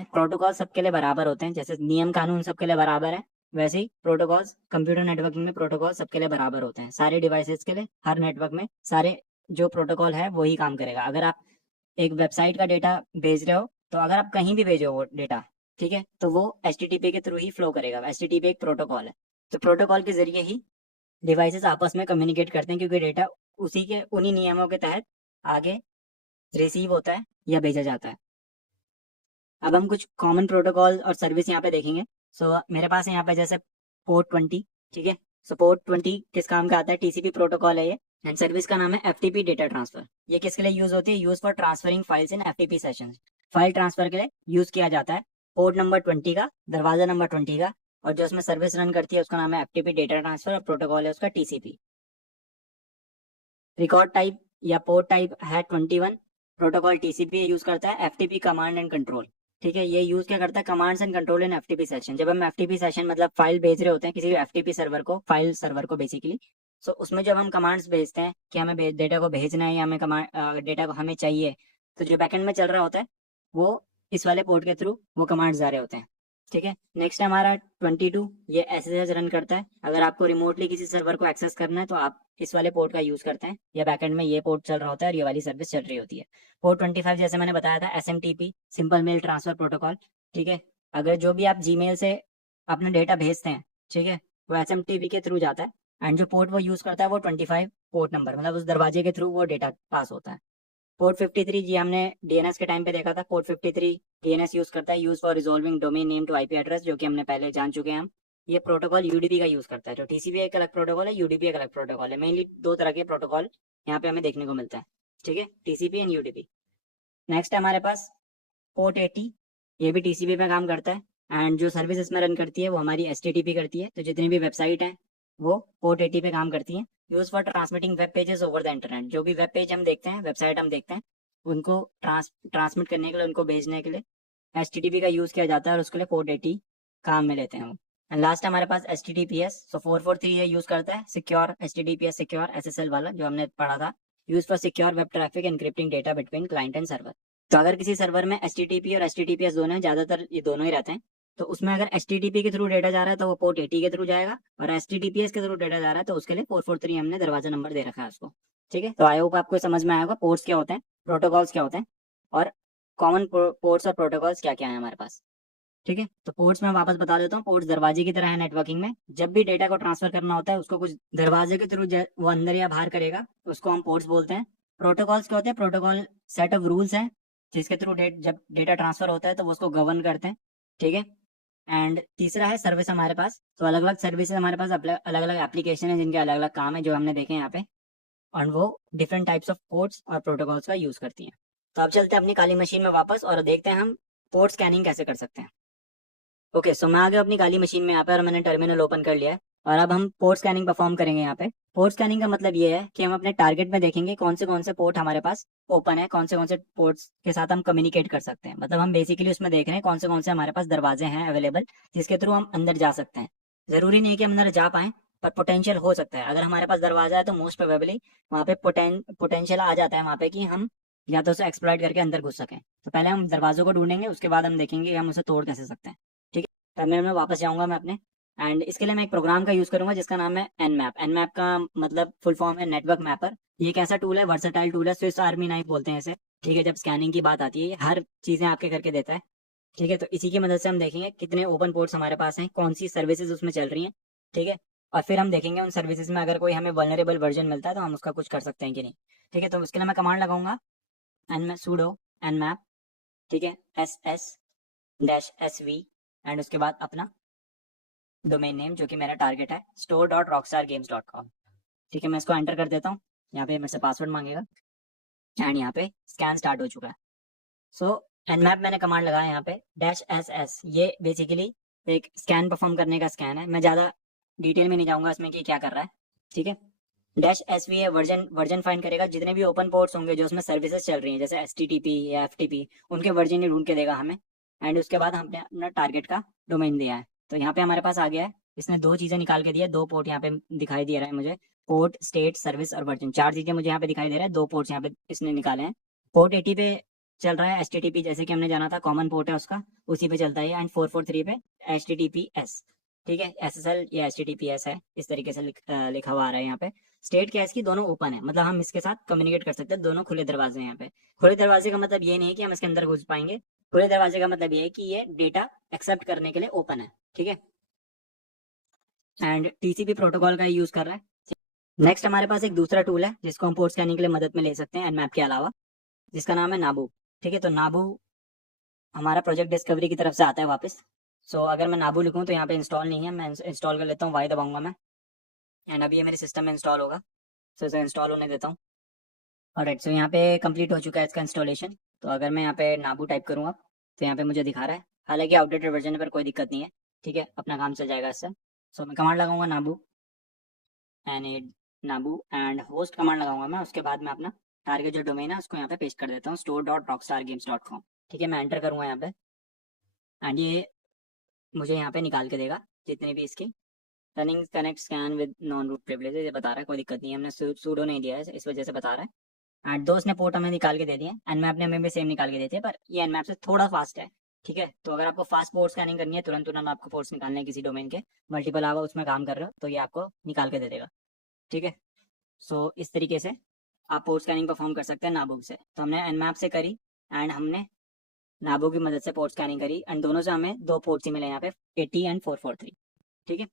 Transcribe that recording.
हैं, प्रोटोकॉल सबके लिए बराबर होते हैं, जैसे नियम कानून सबके लिए बराबर है, वैसे ही प्रोटोकॉल्स कंप्यूटर नेटवर्किंग में प्रोटोकॉल सबके लिए बराबर होते हैं, सारे डिवाइसेस के लिए, हर नेटवर्क में सारे जो प्रोटोकॉल है वही काम करेगा। अगर आप एक वेबसाइट का डेटा भेज रहे हो, तो अगर आप कहीं भी भेजो वो डेटा, ठीक है, तो वो HTTP के थ्रू ही फ्लो करेगा। HTTP एक प्रोटोकॉल है, तो प्रोटोकॉल के जरिए ही डिवाइसेस आपस में कम्युनिकेट करते हैं, क्योंकि डेटा उसी के उन्हीं नियमों के तहत आगे रिसीव होता है या भेजा जाता है। अब हम कुछ कॉमन प्रोटोकॉल और सर्विस यहाँ पे देखेंगे। सो मेरे पास है यहाँ पे जैसे पोर्ट 20, ठीक है। सो पोर्ट 20 किस काम का आता है? TCP प्रोटोकॉल है ये, एंड सर्विस का नाम है FTP डेटा ट्रांसफर। ये किसके लिए यूज होती है? Use for transferring files in FTP session. File transfer के लिए यूज किया जाता है पोर्ट नंबर 20 का, दरवाजा नंबर 20 का, और जो उसमें सर्विस रन करती है उसका नाम है FTP डेटा ट्रांसफर, और प्रोटोकॉल है उसका TCP। रिकॉर्ड टाइप या पोर्ट टाइप है 21। प्रोटोकॉल TCP यूज करता है FTP कमांड एंड कंट्रोल, ठीक है। ये यूज क्या करता है? Commands and control in FTP session. जब हम FTP सेशन मतलब फाइल भेज रहे होते हैं किसी FTP सर्वर को, फाइल सर्वर को बेसिकली, सो उसमें जब हम कमांड्स भेजते हैं कि हमें डेटा को भेजना है या हमें कमांड डेटा को हमें चाहिए, तो जो बैकएंड में चल रहा होता है वो इस वाले पोर्ट के थ्रू वो कमांड्स जा रहे होते हैं, ठीक है। नेक्स्ट है हमारा 22। ये SSH रन करता है। अगर आपको रिमोटली किसी सर्वर को एक्सेस करना है तो आप इस वाले पोर्ट का यूज करते हैं, या बैकएंड में ये पोर्ट चल रहा होता है और ये वाली सर्विस चल रही होती है। पोर्ट 25 जैसे मैंने बताया था SMTP, simple mail transfer protocol, ठीक है। अगर जो भी आप Gmail से अपना डेटा भेजते हैं, ठीक है, वो SMTP के थ्रू जाता है, एंड जो पोर्ट वो यूज करता है वो 25 पोर्ट नंबर, मतलब उस दरवाजे के थ्रू वो डेटा पास होता है। पोर्ट 53 जी हमने DNS के टाइम पे देखा था। पोर्ट 53 DNS यूज करता है, use for resolving domain name to IP address, जो कि हमने पहले जान चुके हैं हम। ये प्रोटोकॉल UDP का यूज करता है। जो TCP एक अलग प्रोटोकॉल है, UDP एक अलग प्रोटोकॉल है। मेनली दो तरह के प्रोटोकॉल यहाँ पे हमें देखने को मिलता है, ठीक है, TCP एंड UDP। नेक्स्ट है हमारे पास पोर्ट 80। ये भी TCP पे काम करता है, एंड जो सर्विस इसमें रन करती है वो हमारी HTTP करती है। तो जितनी भी वेबसाइट है वो पोर्ट 80 पे काम करती है। Use for transmitting web pages over the internet. जो भी वेब पेज हम देखते हैं, वेबसाइट हम देखते हैं, उनको ट्रांसमिट करने के लिए, उनको भेजने के लिए HTTP का यूज किया जाता है, और उसके लिए पोर्ट 80 काम में लेते हैं वो। एंड लास्ट हमारे पास HTTPS। सो 443 ये यूज करता है, सिक्योर HTTPS, सिक्योर SSL वाला जो हमने पढ़ा था। Use for secure web traffic एनक्रिप्टिंग data between client and server. तो अगर किसी सर्वर में HTTP और HTTPS दोनों हैं, ज्यादातर ये दोनों ही रहते हैं, तो उसमें अगर HTTP के थ्रू डेटा जा रहा है तो वो पोर्ट 80 के थ्रू जाएगा, और HTTPS के थ्रू डेटा जा रहा है तो उसके लिए 443 हमने दरवाजा नंबर दे रखा है उसको, ठीक है। तो आई होप आपको समझ में आया होगा पोर्ट्स क्या होते हैं, प्रोटोकॉल्स क्या होते हैं, और कॉमन पोर्ट्स और प्रोटोकॉल्स क्या क्या है हमारे पास, ठीक है। तो पोर्ट्स में वापस बता देता हूँ। पोर्ट्स दरवाजे की तरह है नेटवर्किंग में। जब भी डेटा को ट्रांसफर करना होता है उसको कुछ दरवाजे के थ्रू वो अंदर या बाहर करेगा, उसको हम पोर्ट्स बोलते हैं। प्रोटोकॉल्स क्या होते हैं? प्रोटोकॉल सेट ऑफ रूल्स हैं जिसके थ्रू जब डेटा ट्रांसफर होता है तो वो उसको गवर्न करते हैं, ठीक है। एंड तीसरा है सर्विस हमारे पास। तो अलग अलग सर्विसेज हमारे पास, अलग अलग एप्लीकेशन है जिनके अलग अलग काम है जो हमने देखे यहाँ पे, और वो डिफरेंट टाइप्स ऑफ पोर्ट्स और प्रोटोकॉल्स का यूज करती हैं। तो अब चलते हैं अपनी काली मशीन में वापस और देखते हैं हम पोर्ट स्कैनिंग कैसे कर सकते हैं। ओके, सो मैं आ गया अपनी काली मशीन में यहाँ पे, और मैंने टर्मिनल ओपन कर लिया है, और अब हम पोर्ट स्कैनिंग परफॉर्म करेंगे यहाँ पे। पोर्ट स्कैनिंग का मतलब ये है कि हम अपने टारगेट में देखेंगे कौन से पोर्ट हमारे पास ओपन है, कौन से पोर्ट्स के साथ हम कम्युनिकेट कर सकते हैं। मतलब हम बेसिकली उसमें देख रहे हैं कौन से हमारे पास दरवाजे हैं अवेलेबल जिसके थ्रू हम अंदर जा सकते हैं। जरूरी नहीं है कि हम अंदर जा पाए, पर पोटेंशियल हो सकता है। अगर हमारे पास दरवाजा है तो मोस्ट प्रोबेबली वहाँ पे पोटेंशियल आ जाता है वहाँ पे कि हम या तो उसे एक्सप्लॉइट करके अंदर घुस सकें। तो पहले हम दरवाजों को ढूंढेंगे, उसके बाद हम देखेंगे कि हम उसे तोड़ कैसे सकते हैं, ठीक है। टर्मिनल में वापस जाऊंगा मैं अपने, एंड इसके लिए मैं एक प्रोग्राम का यूज करूंगा जिसका नाम है Nmap। Nmap का मतलब फुल फॉर्म है नेटवर्क मैपर। ये एक ऐसा टूल है, वर्सटाइल टूल है, स्विस आर्मी नाइफ बोलते हैं इसे, ठीक है। जब स्कैनिंग की बात आती है हर चीजें आपके करके देता है, ठीक है। तो इसी की मदद से हम देखेंगे कितने ओपन पोर्ट्स हमारे पास हैं, कौन सी सर्विसेज उसमें चल रही हैं, ठीक है। और फिर हम देखेंगे उन सर्विसेज में अगर कोई हमें वल्नरेबल वर्जन मिलता है तो हम उसका कुछ कर सकते हैं कि नहीं, ठीक है। तो उसके लिए मैं कमांड लगाऊंगा sudo nmap, ठीक है, ss-sv, एंड उसके बाद अपना डोमेन नेम जो कि मेरा टारगेट है store.rockstargames.com, ठीक है। मैं इसको एंटर कर देता हूँ। यहाँ पे मेरे से पासवर्ड मांगेगा, एंड यहाँ पे स्कैन स्टार्ट हो चुका है। सो nmap मैंने कमांड लगाया यहाँ पे -ss। ये बेसिकली एक स्कैन परफॉर्म करने का स्कैन है। मैं ज़्यादा डिटेल में नहीं जाऊँगा इसमें कि क्या कर रहा है, ठीक है। -sv है, वर्जन फाइंड करेगा जितने भी ओपन पोर्ट्स होंगे जो उसमें सर्विसेज चल रही हैं जैसे HTTP या FTP, उनके वर्जन ही ढूंढ के देगा हमें। एंड उसके बाद हमने अपना टारगेट का डोमेन दिया है, तो यहाँ पे हमारे पास आ गया है। इसने दो चीज़ें निकाल के दिया है, दो पोर्ट यहाँ पे दिखाई दे रहा है मुझे, पोर्ट, स्टेट, सर्विस और वर्जन, चार चीज़ें मुझे यहाँ पे दिखाई दे रहा है। दो पोर्ट्स यहाँ पे इसने निकाले हैं। पोर्ट 80 पे चल रहा है HTTP, जैसे कि हमने जाना था कॉमन पोर्ट है उसका, उसी पे चलता है। एंड 443 पे HTTPS, ठीक है। SSL या HTTPS है, इस तरीके से लिखा हुआ आ रहा है यहाँ पे। स्टेट क्या है इसकी, दोनों ओपन है, मतलब हम इसके साथ कम्युनिकेट कर सकते हैं, दोनों खुले दरवाजे हैं यहाँ पे। खुले दरवाजे का मतलब ये नहीं है कि हम इसके अंदर घुस पाएंगे, खुले दरवाजे का मतलब ये है कि ये डेटा एक्सेप्ट करने के लिए ओपन है, ठीक है। एंड TCP प्रोटोकॉल का यूज कर रहा है। नेक्स्ट हमारे पास एक दूसरा टूल है जिसको हम पोर्ट स्कैनिंग के लिए मदद में ले सकते हैं Nmap के अलावा, जिसका नाम है नाबू, ठीक है। तो नाबू हमारा प्रोजेक्ट डिस्कवरी की तरफ से आता है वापस। अगर मैं नाबू लिखूँ तो यहाँ पे इंस्टॉल नहीं है, मैं इंस्टॉल कर लेता हूँ, वाई दबाऊंगा मैं, एंड अभी ये मेरे सिस्टम में इंस्टॉल होगा। इसे इंस्टॉल होने देता हूँ। ऑलराइट, यहाँ पे कंप्लीट हो चुका है इसका इंस्टॉलेशन। तो अगर मैं यहाँ पे नाबू टाइप करूँगा तो यहाँ पे मुझे दिखा रहा है, हालांकि आउटडेटेड वर्जन है पर कोई दिक्कत नहीं है, ठीक है, अपना काम चल जाएगा इससे। मैं कमांड लगाऊंगा नाबू एंड होस्ट कमांड लगाऊंगा मैं। उसके बाद मैं अपना टारगेट जो डोमेन है उसको यहाँ पे पेस्ट कर देता हूँ, store.rockstargames.com, ठीक है। मैं एंटर करूँगा यहाँ पे, एंड ये मुझे यहाँ पे निकाल के देगा जितनी भी इसकी running connect scan with non root privilege, ये बता रहा है, कोई दिक्कत नहीं है, हमने सूडो नहीं दिया है इस वजह से बता रहा है। एंड दोस्त ने पोर्ट हमें निकाल के दे दिया, Nmap ने हमें भी सेम निकाल के देते हैं, पर ये Nmap से थोड़ा फास्ट है, ठीक है। तो अगर आपको फास्ट पोर्ट स्कैनिंग करनी है, तुरंत तुरंत आपको पोर्ट्स निकालने हैं किसी डोमेन के, मल्टीपल आवा उसमें काम कर रहे हो, तो ये आपको निकाल के दे देगा, ठीक है। इस तरीके से आप पोर्ट स्कैनिंग परफॉर्म कर सकते हैं नाबू से। तो हमने Nmap से करी एंड हमने नाबू की मदद से पोर्ट स्कैनिंग करी, एंड दोनों से हमें 2 पोर्ट्स ही मिले यहाँ पे, 80 एंड 443, ठीक है।